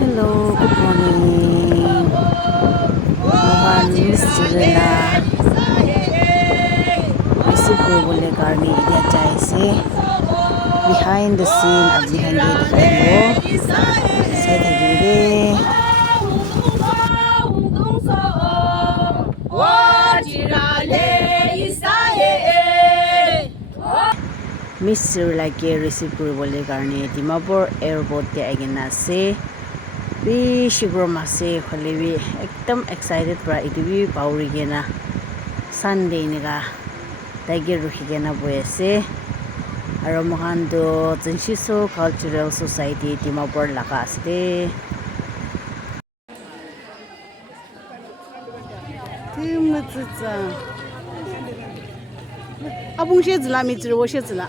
Hello, good morning. Mohan mystery la receive kuribole karni idia jaise. Behind the scene aji khan ke dikhaibo. Sai thakibide. Mystery la ke receive kuribole karni Dimapur airport te agena ase. Shigrom ase khalebi ekdam excited pra itubi pauri gena Sunday niga tiger rukhi gena boyase aro mohan do Jinshiso Cultural Society Dimapur laka ase timutsa abung she zla mi zro she zla